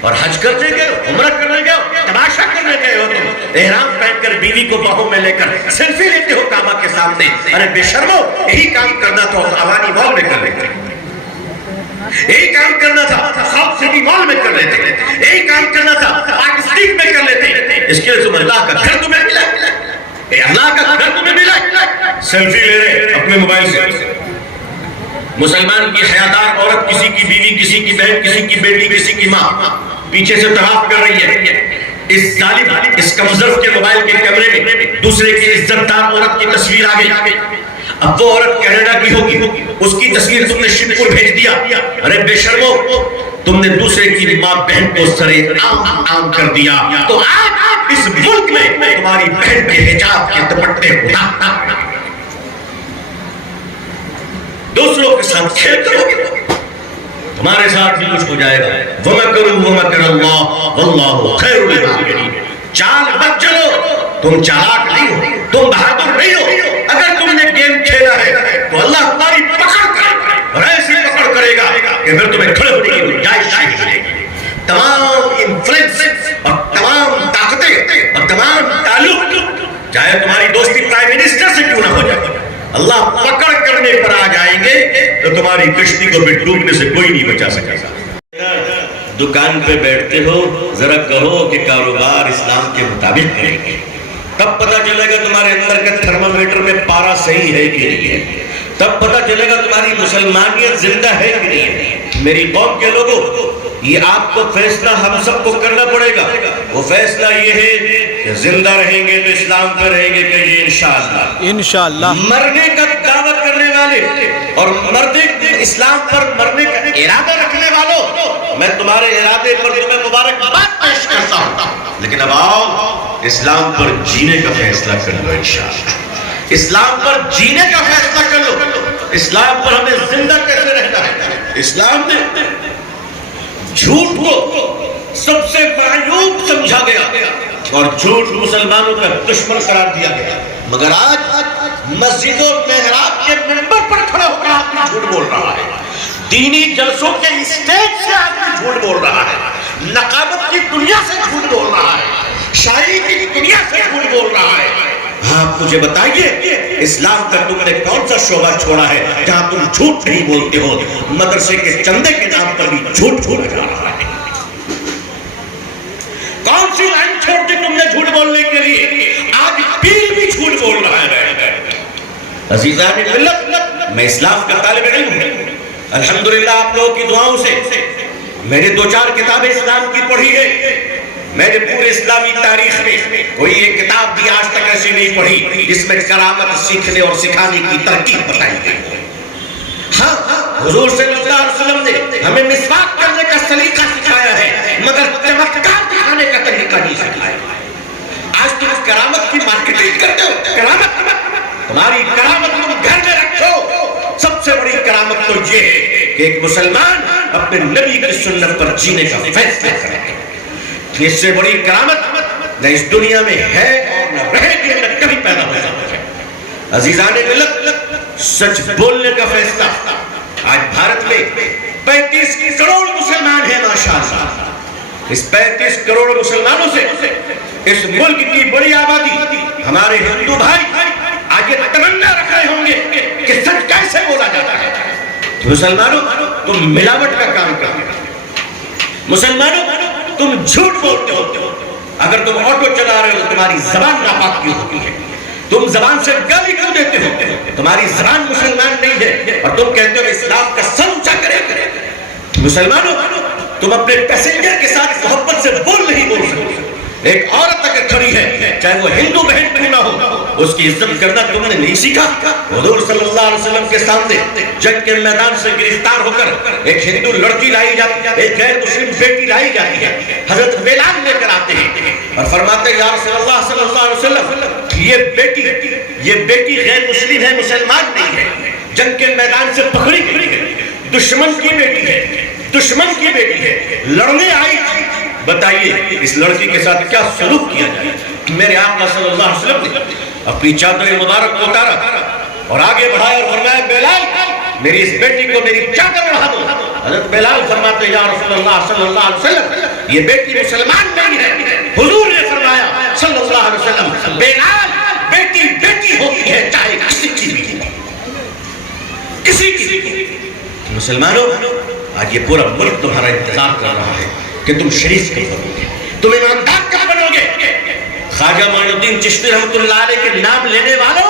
اور حج کرنے گئے ہو، عمرہ کرنے گئے ہو، تماشا کرنے گئے ہو، تم احرام پہن کر بیوی کو باہوں میں لے کر سیلفی لیتے ہو کعبہ کے سامنے. ارے بے شرمو، یہی کام کرنا تھا عوانی مال میں کر لیتے، یہی کام کرنا تھا ساؤتھ سٹی مال میں کر لیتے، یہی کام کرنا تھا پارک اسٹریٹ میں کر لیتے. اس کے لیے تم اللہ کا گھر تمہیں ملا، اللہ کا گھر تمہیں ملا. سیلفی لے رہے اپنے موبائل سے. مسلمان کی حیادار عورت کسی کی بیوی، کسی کی بہن، کسی کی بیٹی، کسی کی ماں پیچھے سے طواف کر رہی ہے. اس ظالم، اس کمزرف کے موبائل کے کیمرے میں دوسرے کی عزت دار عورت کی تصویر آ گئی. اب وہ عورت کینیڈا کی ہوگی، اس کی تصویر تم نے شپ پور بھیج دیا. ارے بے شرمو، تم نے دوسرے کی ماں بہن کو سرے عام کر دیا. تو آج اس ملک میں تمہاری بہن کے حجاب کے دوپٹے اٹھا دوسروں کے ساتھ کھیل کرو گے، تمہارے ساتھ بھی کچھ ہو جائے گا. وَمَكَرُوا وَمَكَرَ اللَّهُ وَاللَّهُ خَيْرُ الْمَاكِرِينَ. چال مت چلو، تم چالاک نہیں ہو، تم بہادر نہیں ہو. اگر تم نے گیم کھیلا ہے تو اللہ تمہاری پکڑ کرے گا، اور ایسی پکڑ کرے گا کہ پھر تمہیں کھڑے ہونے کی گنجائش نہیں ملے گی. تمام انفلوئنس اور تمام طاقتیں اور تمام تعلق، چاہے تمہاری دوستی پرائم منسٹر سے کیوں نہ ہو جائے، اللہ پکڑ کرنے پر آ جائیں گے تو تمہاری کشتی کو بھی ڈوبنے سے کوئی نہیں بچا سکے گا. دکان پہ بیٹھتے ہو، ذرا کہو کہ کاروبار اسلام کے مطابق کریں گے، تب پتہ چلے گا تمہارے اندر کے تھرمامیٹر میں پارا صحیح ہے کہ نہیں ہے. تب پتہ چلے گا تمہاری مسلمانیت زندہ ہے کہ نہیں ہے. میری قوم کے لوگوں، یہ آپ کو فیصلہ ہم سب کو کرنا پڑے گا. وہ فیصلہ یہ ہے کہ زندہ رہیں گے تو اسلام پہ رہیں گے، کہ یہ انشاءاللہ. مرنے کا دعوت کرنے والے اور مرنے اسلام پر مرنے کا ارادہ رکھنے والوں، میں تمہارے ارادے پر تمہیں مبارکباد پیش کرتا ہوں. لیکن اب آؤ اسلام پر جینے کا فیصلہ کر لو. انشاءاللہ اسلام پر جینے کا فیصلہ کر لو. اسلام پر ہمیں زندہ کیسے رہنا ہے. اسلام نے جھوٹ کو سب سے معیوب سمجھا گیا اور جھوٹ مسلمانوں کا دشمن قرار دیا گیا. مگر آج مسجد و محراب کے منبر پر کھڑا ہو کر آدمی جھوٹ بول رہا ہے، دینی جلسوں کے اسٹیج سے آدمی جھوٹ بول رہا ہے، نقابت کی دنیا سے جھوٹ بول رہا ہے، شاعری کی دنیا سے جھوٹ بول رہا ہے. آپ مجھے بتائیے اسلام کا تم نے کون سا شعبہ چھوڑا ہے جہاں تم جھوٹ نہیں بولتے ہو. مدرسے کے چندے کے نام پر بھی جھوٹ بولا جا رہا ہے. کون سی لائن چھوڑ دی تم نے جھوٹ بولنے کے لیے؟ آج پیر بھی جھوٹ بول رہا ہے. عزیزان ملت، میں اسلام کا طالب علم ہوں. الحمدللہ آپ لوگوں کی دعاؤں سے میں نے 2-4 کتابیں اسلام کی پڑھی ہے. میں نے پورے اسلامی تاریخ میں کوئی ایک کتاب بھی آج تک ایسی نہیں پڑھی جس میں کرامت سیکھنے اور سکھانے کی ترکیب بتائی گئی. ہاں، حضور صلی اللہ علیہ وسلم نے ہمیں مسواک کرنے کا سلیقہ سکھایا ہے، مگر چمتکار دکھانے کا طریقہ نہیں سکھایا. آج تم کرامت کی مارکیٹنگ کرتے ہو. کرامت، تمہاری کرامت تم گھر میں رکھو. سب سے بڑی کرامت تو یہ ہے کہ ایک مسلمان اپنے نبی کی سنت پر جینے کا فیصلہ کرے. اس سے بڑی کرامت نہ اس دنیا میں ہے اور نہ رہے گی، نہ کبھی پیدا ہو سکتا ہے. عزیزان ملت، سچ بولنے کا فیصلہ. آج بھارت میں 35 کروڑ مسلمان ہیں ماشاءاللہ. اس 35 کروڑ مسلمانوں سے اس ملک کی بڑی آبادی ہمارے ہندو بھائی آج یہ تمنا رکھ رہے ہوں گے کہ سچ کیسے بولا جاتا ہے. مسلمانوں، تم ملاوٹ کا کام کرتے ہو. مسلمانوں، تم جھوٹ بولتے ہو. اگر تم آٹو چلا رہے ہو تمہاری زبان ناپاک کیوں ہوتی ہے؟ تم زبان سے گالی کیوں دیتے ہو؟ تمہاری زبان مسلمان نہیں ہے اور تم کہتے ہو اسلام کا سر اونچا کرے. مسلمانوں، تم اپنے پیسنجر کے ساتھ محبت سے بول نہیں بول سکتے. ایک عورت اگر کھڑی ہے چاہے وہ ہندو بہن کیوں نہ ہو، اس کی عزت کرنا تم نے نہیں سیکھا. حضور صلی اللہ علیہ وسلم کے سامنے جنگ کے میدان سے گرفتار ہو کر ایک ہندو لڑکی لائی جاتی ہے، ایک غیر مسلم بیٹی لائی جاتی ہے. حضرت بلال لے کر آتے ہیں اور فرماتے ہیں یا رسول اللہ صلی اللہ علیہ وسلم، یہ بیٹی غیر مسلم ہے، مسلمان نہیں ہے. جنگ کے میدان سے پکڑی گئی ہے، دشمن کی بیٹی ہے، دشمن کی بیٹی ہے، لڑنے آئی. بتائیے اس لڑکی کے ساتھ کیا سلوک کیا جائے؟ میرے آقا صلی اللہ علیہ وسلم نے اپنی چادر مبارک کو اتارا اور آگے بڑھایا اور فرمایا بلال، میری اس بیٹی کو میری چادر اڑا دو. حضرت بلال فرماتے یا رسول اللہ صلی اللہ علیہ وسلم، یہ بیٹی مسلمان نہیں ہے. حضور نے فرمایا صلی اللہ علیہ وسلم بلال بیٹی بیٹی ہوتی ہے چاہے کسی کی بھی کسی کی. مسلمانوں آج یہ پورا ملک تمہارا انتظار کر رہا ہے کہ تم شریف کب بنو گے, تم ایماندار کب بنو گے. خواجہ معین الدین چشتی رحمۃ اللہ علیہ کے نام لینے والوں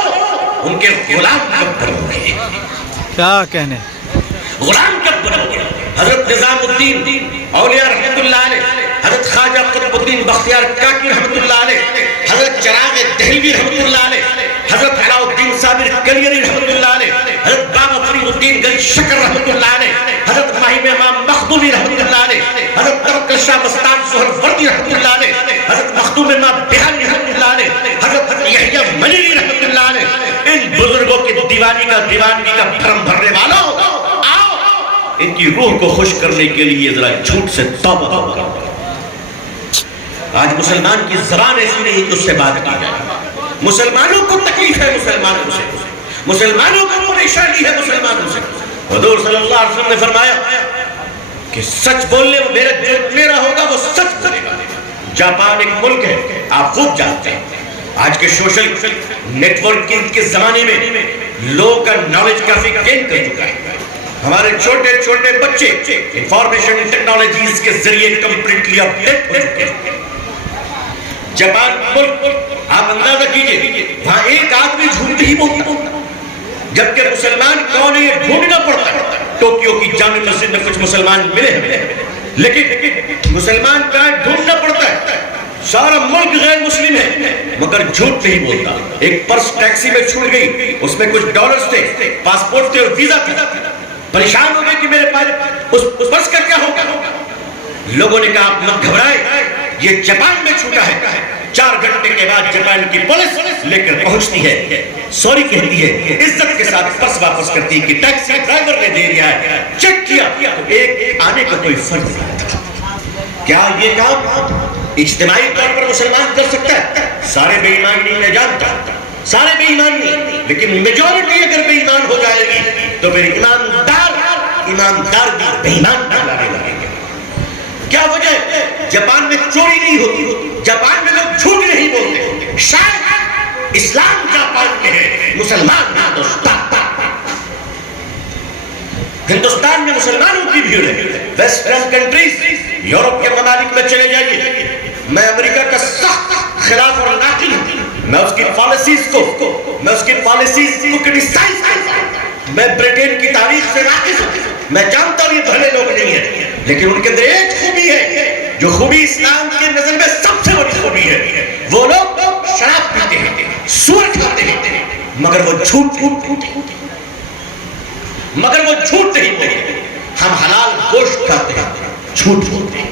ان کے غلام کب بنو گے, کیا کہنے, غلام کب بنو گے. حضرت نظام الدین اولیاء رحمۃ اللہ علیہ, حضرت خواجہ قطب الدین بختیار کاکی رحمۃ اللہ علیہ, حضرت چراغ دہلوی رحمۃ اللہ علیہ, حضرت علاء الدین صابر کلیری رحمۃ اللہ علیہ, حضرت بابا فرید الدین گنج شکر رحمۃ اللہ علیہ, حضرت ماہی امام مخدومی رحمۃ اللہ علیہ, حضرت توکل شاہ مستان سہروردی رحمۃ اللہ علیہ, حضرت مخدوم امام بہانی رحمۃ اللہ علیہ, حضرت یحییٰ منیری رحمۃ اللہ علیہ. ان بزرگوں کی دیوانگی کا بھرم بھرنے والوں, ان کی روح کو خوش کرنے کے لیے ذرا جھوٹ سے توبہ کرو. آج مسلمان کی زبان ایسی نہیں کہ اس سے بات کی جائے. مسلمانوں کو تکلیف ہے مسلمانوں سے, مسلمانوں کو پریشانی ہے مسلمانوں سے. حضور صلی اللہ علیہ وسلم نے فرمایا کہ سچ بولنے جو میرا ہوگا وہ سچ بولے گا. جاپان ایک ملک ہے, آپ خوب جانتے ہیں. آج کے سوشل نیٹ ورکنگ کے زمانے میں لوگوں کا نالج کافی گین کر چکا ہے. ہمارے چھوٹے چھوٹے بچے انفارمیشن ٹیکنالوجیز کے ذریعے کمپلیٹلی اپڈیٹ ہو چکے ہیں. جاپان ملک, آپ اندازہ کیجئے وہاں ایک آدمی جھوٹ نہیں بولتا, جبکہ مسلمان کون ہے یہ ڈھونڈنا پڑتا ہے. ٹوکیو کی جامع مسجد میں کچھ مسلمان ملے ہیں, لیکن مسلمان کا ڈھونڈنا پڑتا ہے. سارا ملک غیر مسلم ہے مگر جھوٹ نہیں بولتا. ایک پرس ٹیکسی میں چھوٹ گئی, اس میں کچھ ڈالرز تھے, پاسپورٹ تھے اور ویزا تھا. پریشان ہو گئے کہ میرے پاس اس پرس کا کیا ہوگا. لوگوں نے کہا آپ مت گھبرائے, یہ جاپان میں چھوٹا ہے. 4 گھنٹے کے بعد جاپان کی پولیس لے کر پہنچتی ہے, سوری کہتی ہے, عزت کے ساتھ پرس واپس کرتی ہے کہ ٹیکسی ڈرائیور نے دے دیا ہے. چیک کیا تو ایک آنے کا کوئی فرق نہیں تھا. کیا یہ کام اجتماعی طور پر مسلمان کر سکتا ہے؟ سارے بے ایمان نہیں, میں جانتا, سارے بے ایمان نہیں, لیکن میجورٹی اگر بے ایمان ہو جائے گی تو پھر ایماندار بھی بے ایمان بنانے لگیں گے. کیا وجہ ہے؟ جاپان میں چوری نہیں ہوتی, جاپان میں لوگ جھوٹ نہیں بولتے. شاید اسلام جاپان میں ہے, مسلمان ہندوستان میں مسلمانوں کی بھیڑ ہے. ویسٹرن کنٹریز, یورپ کے ممالک میں چلے جائیے, میں امریکہ کا سخت خلاف اور ناقل ہوں. میں اس کی پالیسیز کو کرٹیسائز کرتا ہوں. میں برٹین کی تاریخ سے واقف ہوں, میں جانتا ہوں یہ بھلے لوگ نہیں ہیں, لیکن ان کے اندر ایک خوبی ہے جو خوبی اسلام کے نظر میں سب سے بڑی خوبی ہے. وہ لوگ شراب پیتے ہیں, سور کھاتے ہیں, مگر وہ جھوٹ نہیں بولتے. ہم حلال گوشت کھاتے ہیں, جھوٹ بولتے ہیں.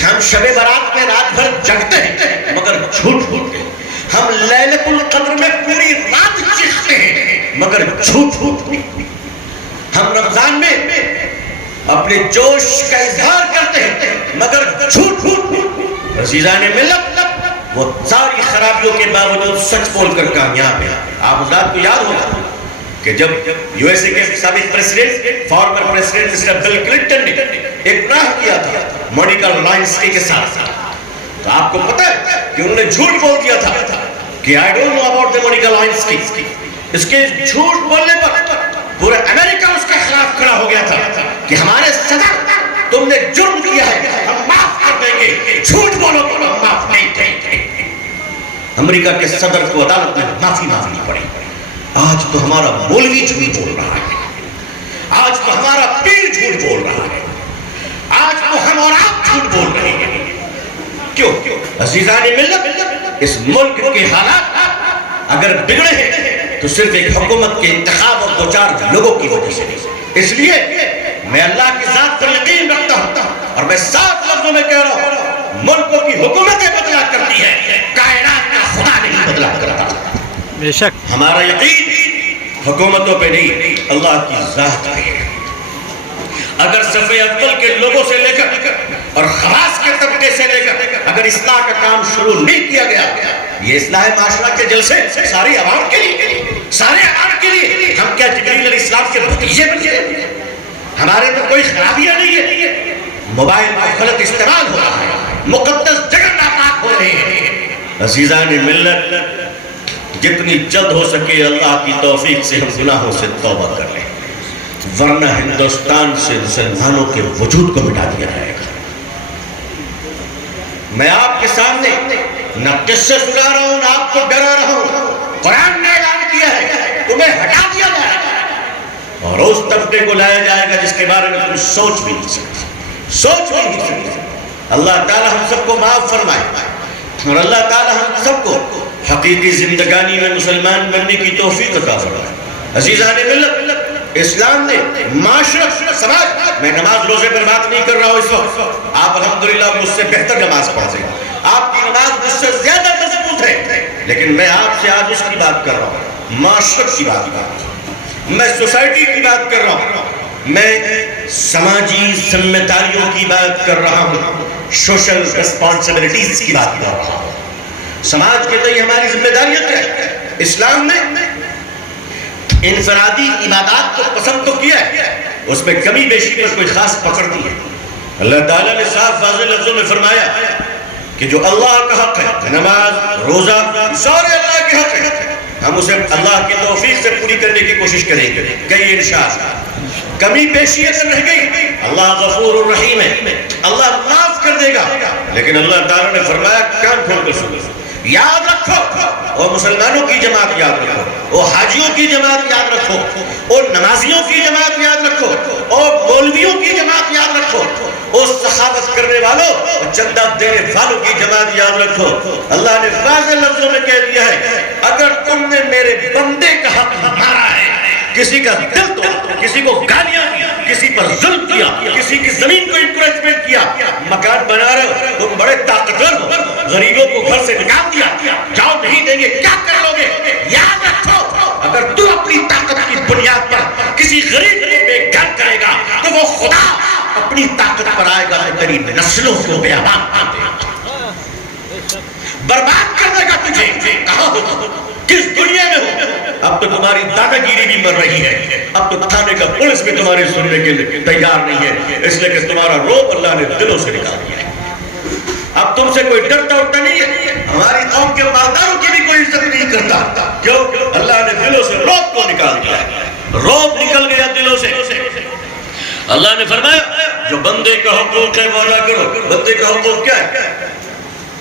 ہم شب برات میں رات بھر جگتے ہیں مگر جھوٹ بولتے ہیں. ہم لیلۃ القدر میں پوری رات چیختے ہیں مگر جھوٹ بولتے ہیں. ہم رمضان میں اپنے جوش کا اظہار کرتے ہیں مگر جھوٹ بولتے ہیں. عزیزان ملت, وہ ساری خرابیوں کے باوجود سچ بول کر کامیاب ہے. آپ حضرات کو یاد ہوگا کہ جب یو ایس اے کے سابق president, former president mister Bill Clinton نے ایک راہ کیا تھا مونیکا لیوینسکی کے ساتھ, تو آپ کو پتہ ہے کہ انہوں نے جھوٹ بول دیا تھا کہ I don't know about the Monica Lewinsky. اس کے جھوٹ بولنے پر پورا امریکہ اس کے خلاف کھڑا ہو گیا تھا کہ ہمارے صدر, تم نے جرم کیا ہے, ہم معاف کر دیں گے, جھوٹ بولو تو ہم معاف نہیں دیں گے. امریکہ کے صدر کو عدالت میں معافی مانگنی پڑی. آج تو ہمارا مولوی جھوٹ بول رہا ہے, آج تو ہمارا پیر جھوٹ بول رہا ہے, آج تو ہم اور آپ جھوٹ بول رہے ہیں. کیوں؟ عزیزان ملت, اس ملک کے حالات اگر بگڑے ہیں تو صرف ایک حکومت کے انتخاب اور 2-4 لوگوں کی وجہ سے. اس لیے میں اللہ کی ذات پر یقین رکھتا ہوں اور میں صاف لفظوں میں کہہ رہا ہوں, ملکوں کی حکومتیں بدلا کرتی ہے, کائنات کا خدا نہیں بدلا کرتا. بے شک ہمارا یقین حکومتوں پہ نہیں, اللہ کی ذات پہ ہے. اگر صف اول کے لوگوں سے لے کر اور خواص کے طبقے سے لے کر اگر اصلاح کا کام شروع نہیں کیا گیا, یہ اصلاح معاشرہ کے جلسے ساری عوام کے لیے, ہم کیا جبرائیل علیہ السلام کے بھتیجے بن گئے؟ ہمارے تو کوئی خرابیاں نہیں ہے. موبائل کا غلط استعمال ہو رہا ہے, عزیزان ملت، جتنی جلد ہو سکے اللہ کی توفیق سے ہم گناہوں سے توبہ کر لیں، ورنہ ہندوستان سے مسلمانوں کے وجود کو مٹا دیا جائے گا۔ میں آپ کے سامنے نہ قصے سنا رہا ہوں، نہ آپ کو ڈرا رہا ہوں، قرآن نے اعلان کیا ہے تمہیں ہٹا دیا جائے گا، اور اس طبقے کو لایا جائے گا جس کے بارے میں تم سوچ بھی نہیں سکتے، سوچ بھی نہیں سکتے۔ اللہ تعالی ہم سب کو معاف فرمائے، اور اللہ تعالی ہم سب کو حقیقی زندگانی میں مسلمان بننے کی توفیق عطا فرمائے۔ عزیزان ملت، اسلام نے معاشرت، سماج، میں نماز روزے پر بات نہیں کر رہا ہوں اس وقت، آپ الحمدللہ مجھ سے بہتر نماز پڑھتے ہیں، آپ کی نماز مجھ سے زیادہ مضبوط ہے، لیکن میں آپ سے آج اس کی بات کر رہا ہوں، معاشرت کی بات کر رہا ہوں، میں سوسائٹی کی بات کر رہا ہوں، میں سماجی ذمہ داریوں کی بات کر رہا ہوں، سوشل ریسپانسبلٹیز کی بات کر رہا ہوں۔ سماج کے تئیں ہماری ذمہ داریت ہے۔ اسلام نے انفرادی عبادات کو پسند تو کیا ہے، اس میں کمی بیشی پر کوئی خاص پکڑ نہیں ہے۔ اللہ تعالیٰ نے صاف واضح لفظوں میں فرمایا کہ جو اللہ کا حق ہے، نماز، روزہ، سارے اللہ کے حق ہیں، ہم اسے اللہ کی توفیق سے پوری کرنے کی کوشش کریں گے، کہیں انشاءاللہ۔ کمی بیشی اگر رہ گئی، اللہ غفور الرحیم ہے، اللہ معاف کر دے گا، لیکن اللہ تعالیٰ نے فرمایا کان کھول کر سنو، یاد رکھو، اور مسلمانوں کی جماعت یاد رکھو، اور حاجیوں کی جماعت یاد رکھو، اور نمازیوں کی جماعت یاد رکھو، اور مولویوں کی جماعت یاد رکھو، اور سخاوت کرنے والوں اور چندہ دینے والوں کی جماعت یاد رکھو۔ اللہ نے واضح لفظوں میں کہہ دیا ہے، اگر تم نے میرے بندے کا حق مارا ہے، کسی کا دل توڑا، کسی کو گالیاں دی، کسی پر ظلم کیا، کسی کی زمین کو انکریجمنٹ کیا، مکان بنا رہے ہو، تم بڑے طاقتور ہو، غریبوں کو گھر سے نکال دیا، جاؤ نہیں دیں گے، کیا کر لو گے؟ یاد رکھو، اگر تو اپنی طاقت کی بنیاد پر کسی غریب کو بے گھر کرے گا تو وہ خدا اپنی طاقت پر آئے گا تو تیری نسلوں کو بیابان کر دے گا، برباد کر دے گا تجھے۔ کہاں ہو، کس دنیا میں ہو؟ اب تو تمہاری دادا گیری بھی مر رہی ہے، اب تو تھانے کا پولیس بھی تمہاری سننے کے لیے تیار نہیں ہے، اس لیے کہ تمہارا روب اللہ نے دلوں سے نکال دیا ہے۔ اب تم سے کوئی ڈرتا اٹھتا نہیں ہے، ہماری قوم کے مالداروں کی بھی کوئی عزت نہیں کرتا، کیوں؟ اللہ نے دلوں سے روب کو نکال دیا ہے، روب نکل گیا دلوں سے۔ اللہ نے فرمایا جو بندے کا حقوق ہے وہ ادا کرو۔ بندے کا حقوق کیا ہے؟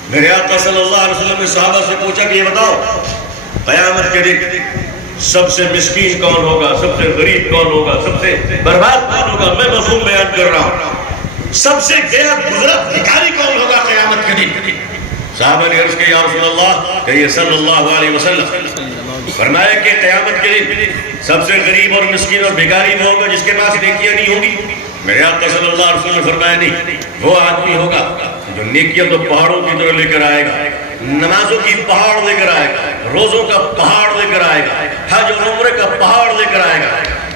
میرے آقا صلی اللہ علیہ وسلم نے صحابہ سے پوچھا کہ یہ بتاؤ قیامت کے دن سب سے مسکین کون ہوگا، سب سے غریب کون ہوگا، سب سے برباد کون ہوگا؟ میں مفہوم بیان کر رہا ہوں، سب سے گیا گزرا بھکاری کون ہوگا قیامت کے دن؟ صحابہ نے عرض کیا یا رسول اللہ، کہیے صلی اللہ علیہ وسلم، فرمایا کہ قیامت کے دن سب سے غریب اور مسکین اور بھکاری وہ ہوگا جس کے پاس نیکیاں نہیں ہوگی۔ میرے آقا صلی اللہ علیہ وسلم نے فرمایا نہیں، وہ آدمی ہوگا جو نیکیاں تو پہاڑوں کی طرح لے کر آئے گا، نمازوں کی پہاڑ لے کر آئے گا، روزوں کا پہاڑ لے کر آئے گا، حج اور عمرے کا پہاڑ لے کر آئے گا،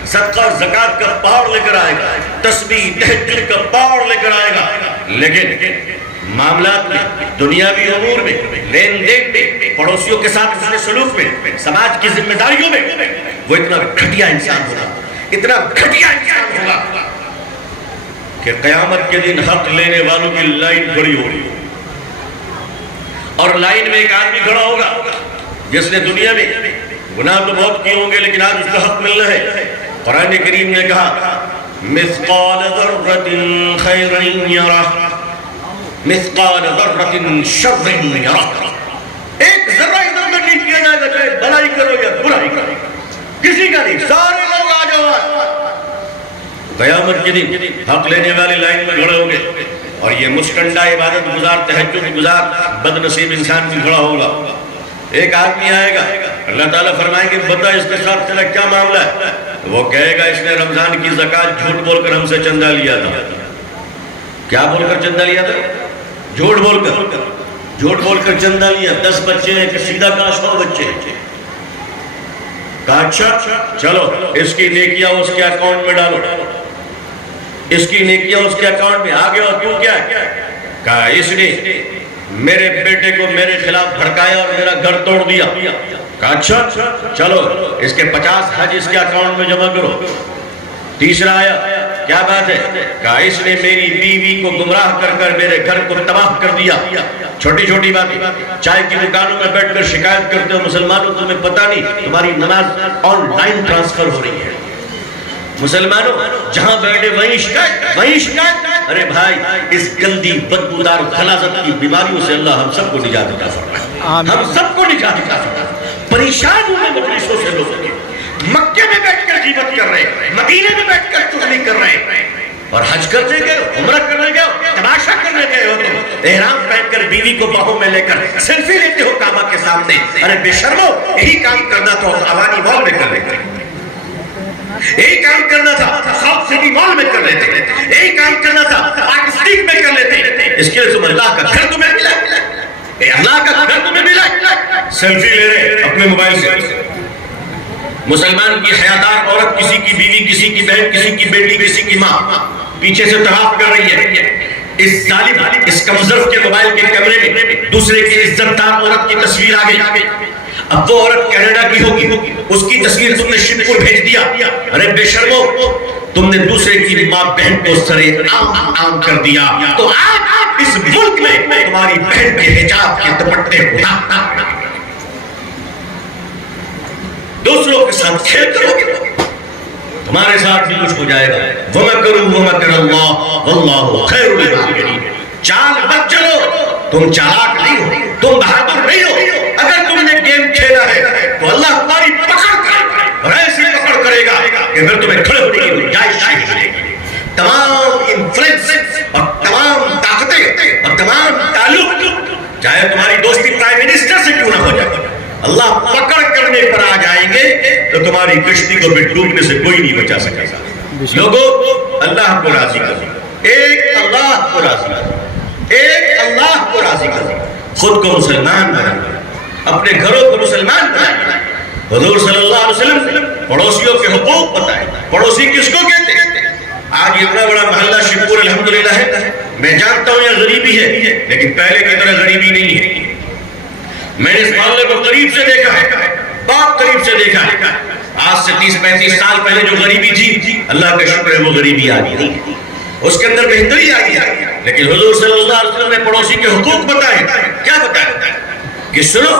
صدقہ زکوٰۃ کا پہاڑ لے کر آئے گا، تسبیح تہجد کا پہاڑ لے کر آئے گا، لیکن معاملات میں، دنیاوی امور میں، لین دین میں، پڑوسیوں کے ساتھ اس سلوک میں، سماج کی ذمہ داریوں میں وہ اتنا گھٹیا انسان ہوگا، اتنا گھٹیا انسان ہوگا کہ قیامت کے دن حق لینے والوں کی لائن کھڑی ہوگی، اور لائن میں ایک آدمی کھڑا ہوگا جس نے دنیا میں گناہ تو بہت کیے ہوں گے لیکن آج اس کا حق ملنا ہے۔ قرآن کریم نے کہا مثقال ذرۃ خیرا یرہ مثقال ذرۃ شر یرہ، ایک ذرہ ادھر ادھر نہیں کیا جائے گا، چاہے بھلائی کرو یا برائی کرو، کسی کا نہیں، سارے لوگ آ جاؤ۔ قیامت کے دن حق لینے والے لائن میں کھڑے ہوں گے، اور یہ مشکنڈا عبادت گزار تہجد گزار بد نصیب انسان بھی کھڑا ہوگا۔ ایک آدمی آئے گا، اللہ تعالیٰ فرمائیں گے بتا اس کے ساتھ تیرا کیا معاملہ ہے؟ وہ کہے گا اس نے رمضان کی زکوٰۃ جھوٹ بول کر ہم سے چندہ لیا تھا۔ کیا بول کر چندہ لیا تھا؟ جھوٹ بول کر چندہ لیا۔ 10 بچے ہیں کہ سیدھا کہا 100 بچے ہیں؟ کہا اچھا چلو اس کی نیکیاں اس کے اکاؤنٹ میں ڈالو، اس کی نیکیاں اس کے اکاؤنٹ میں آ گیا۔ اور کیوں کیا ہے؟ کہا اس نے میرے بیٹے کو میرے خلاف بھڑکایا اور میرا گھر توڑ دیا۔ کہا اچھا چلو اس کے 50 حج اس کے اکاؤنٹ میں جمع کرو۔ تیسرا آیا کیا بات ہے؟ کہا اس نے میری بیوی کو گمراہ کر کر میرے گھر کو تباہ کر دیا. چھوٹی چھوٹی باتیں چائے کی دکانوں میں بیٹھ کر شکایت کرتے ہو مسلمانوں تمہیں پتہ نہیں تمہاری نماز آن لائن ٹرانسفر ہو رہی ہے. مسلمانوں جہاں بیٹھے وہیں شکایت. ارے بھائی اس گندی بدبودار غلاظت کی بیماریوں سے اللہ ہم سب کو نجات عطا فرمائے. ہم سب کو نجات عطا فرمائے. پریشان ہوئے مجلسوں سے لوگ مکے میں بیٹھ کر غیبت کر رہے ہیں, مدینے میں بیٹھ کر چغلی کر رہے ہیں, اور حج کرنے گئے, عمرہ کرنے گئے, تماشا کرنے گئے ہو, تم احرام پہن کر بیوی کو باہوں میں لے کر سیلفی لیتے ہو کعبہ کے سامنے. ارے بے شرمو, یہی کام کرنا تھا عوانی مال میں کر لیتے, یہی کام کرنا تھا ساؤتھ سٹی مال میں کر لیتے, یہی کام کرنا تھا پارک اسٹریٹ میں کر لیتے. اس کے لیے تم اللہ کا گھر تمہیں ملا, اللہ کا گھر تمہیں ملا, سیلفی لے رہے اپنے موبائل سے. مسلمان کی حیادار عورت کسی کی بیوی, کسی کی بہن, کسی کی بیٹی, کسی کی ماں پیچھے سے طواف کر رہی ہے. اس ظالم, اس کمزرف کے موبائل کے کیمرے میں دوسرے کی عزت دار عورت کی تصویر آ گئی. اب وہ عورت کینیڈا کی ہوگی, اس کی تصویر تم نے شپ پور بھیج دیا. ارے بے شرمو, تم نے دوسرے کی ماں بہن کو سرے عام کر دیا. تو آج اس ملک میں تمہاری بہن کے حجاب کے دوپٹے اٹھا دوسروں کے ساتھ کھیل کرو گے تمہارے ساتھ بھی کچھ ہو جائے گا. وَمَكَرُوا وَمَكَرَ اللَّهُ وَاللَّهُ خَيْرُ الْمَاكِرِينَ. چال مت چلو, تم چالاک نہیں ہو, تم بہادر نہیں ہو. اگر تم نے گیم کھیلا ہے تو اللہ تمہاری پکڑ کرے گا, اور ایسی پکڑ کرے گا کہ پھر تمہیں کھڑے ہونے کی گنجائش نہیں ملے گی. تمام انفلوئنس اور تمام طاقتیں اور تمام تعلق, چاہے تمہاری دوستی پرائم منسٹر سے کیوں نہ ہو جائے, اللہ پکڑ کرنے پر آ جائیں گے تو تمہاری کشتی کو بھی ڈوبنے سے کوئی نہیں بچا سکے گا. لوگوں اللہ کو راضی کرو, ایک اللہ کو راضی کرو, ایک اللہ کو راضی کرو. خود کو مسلمان بنانا, اپنے گھروں کو مسلمان بنانا. حضور صلی اللہ علیہ وسلم پڑوسیوں کے حقوق بتائے. پڑوسی کس کو کہتے ہیں؟ آج اتنا بڑا محلہ شپور الحمدللہ ہے, میں جانتا ہوں یہ غریبی ہے, لیکن پہلے کی طرح غریبی نہیں ہے. میں نے اس محلے کو قریب سے دیکھا ہے, بہت قریب سے دیکھا ہے. آج سے 30-35 سال پہلے جو غریبی تھی, اللہ کا شکر ہے وہ غریبی آ گئی, اس کے اندر بہتری آ گئی. لیکن حضور صلی اللہ علیہ وسلم نے پڑوسی کے حقوق بتائے. کیا بتائے؟ کہ سنو,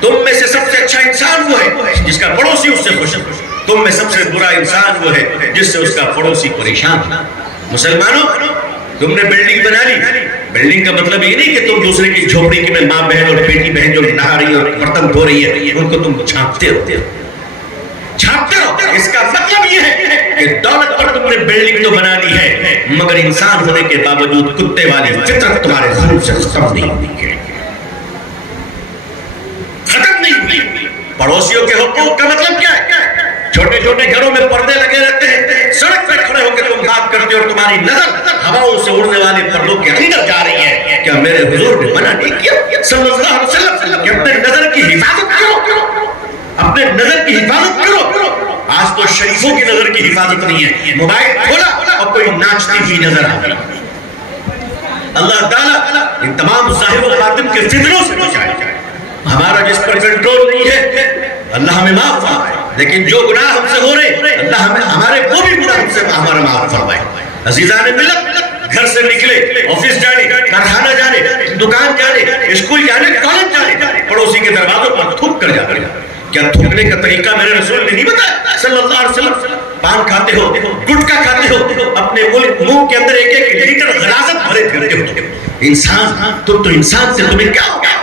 تم میں سے سب سے اچھا انسان وہ ہے جس کا پڑوسی اس سے خوش ہے. تم میں سب سے برا انسان وہ ہے جس سے اس کا پڑوسی پریشان ہے. مسلمانوں, تم نے بلڈنگ بنا لی. بلڈنگ کا مطلب یہ نہیں کہ تم دوسرے کی جھوپڑی کی میں ماں بہن اور بیٹی بہن جو نہا رہی ہے اور برتن دھو رہی ہے ان کو تم چھانپتے ہو. اس کا مطلب یہ ہے کہ دولت پر تم نے بلڈنگ تو بنا لی ہے, مگر انسان ہونے کے باوجود کتے والی فطرت تمہارے خون سے ختم نہیں ہوئی. پڑوسیوں کے حقوق کا مطلب کیا ہے؟ چھوٹے چھوٹے گھروں میں پردے لگے رہتے ہیں, سڑک پر کھڑے ہو کے تم بات کرتے ہو اور تمہاری نظر ہواؤں سے اڑنے والے پردوں کے اندر جا رہی ہے. کیا میرے حضور نے منع نہیں کیا صلی اللہ علیہ وسلم کہ اپنے نظر کی حفاظت کرو, اپنے نظر کی حفاظت کرو. آج تو شریفوں کی نظر کی حفاظت نہیں ہے. موبائل کھولا اور کوئی ناچتی ہوئی نظر آ گئی. اللہ تعالیٰ ان تمام ظاہر و باطن کے فتنوں سے بچائے. ہمارا جس پر کنٹرول نہیں ہے اللہ ہمیں معاف فرمائے, لیکن جو گناہ ہم سے ہو رہے اللہ ہمیں ہمارے وہ بھی گناہ ہم سے ہمارا معاف فرمائے. عزیزان ملت, گھر سے نکلے, آفس جانے, کارخانہ جانے, دکان جانے, اسکول جانے, کالج جانے, پڑوسی کے دروازوں پر تھوک کر جاتے. کیا تھوکنے کا طریقہ میرے رسول نے نہیں بتایا صلی اللہ علیہ وسلم؟ پان کھاتے ہو, گٹکا کھاتے ہو, اپنے منہ کے اندر ایک ایک لیٹر غلاظت بھرے پھرتے ہو. انسان, تم تو انسان سے تمہیں کیا ہو گیا؟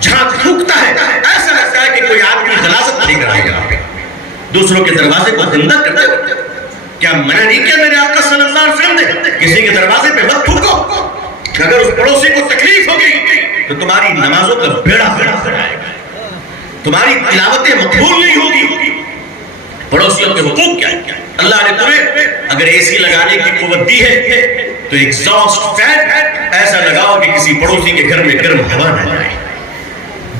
جہاں تھوکتا ہے ایسا لگتا ہے کہ کوئی آدمی غلاظت لے کر آئے گا. دوسروں کے دروازے کو گندا کرتے ہو. کیا منع نہیں کیا میرے آقا صلی اللہ علیہ وسلم نے کسی کے دروازے پہ مت تھوکو؟ اگر اس پڑوسی کو تکلیف ہوگی تو تمہاری نمازوں کا بیڑا جائے گا, تمہاری تلاوتیں مقبول نہیں ہوگی. پڑوسیوں کے حقوق کیا ہے؟ اللہ نے تمہیں اگر اے سی لگانے کی قوت دی ہے تو ایگزاسٹ فین ایسا لگاؤ کہ کسی پڑوسی کے گھر میں گرم ہوا نہ جائے.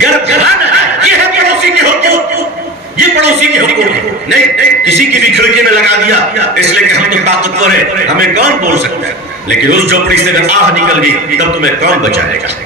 یہ ہے پڑوسی کے حقوق, یہ پڑوسی کے حقوق ہے. نہیں کسی کی بھی کھڑکی میں لگا دیا اس لیے کہ ہم تو طاقتور ہیں, ہمیں کون بول سکتا ہے, لیکن اس جھوپڑی سے اگر آہ نکل گئی تب تمہیں کون بچائے گا؟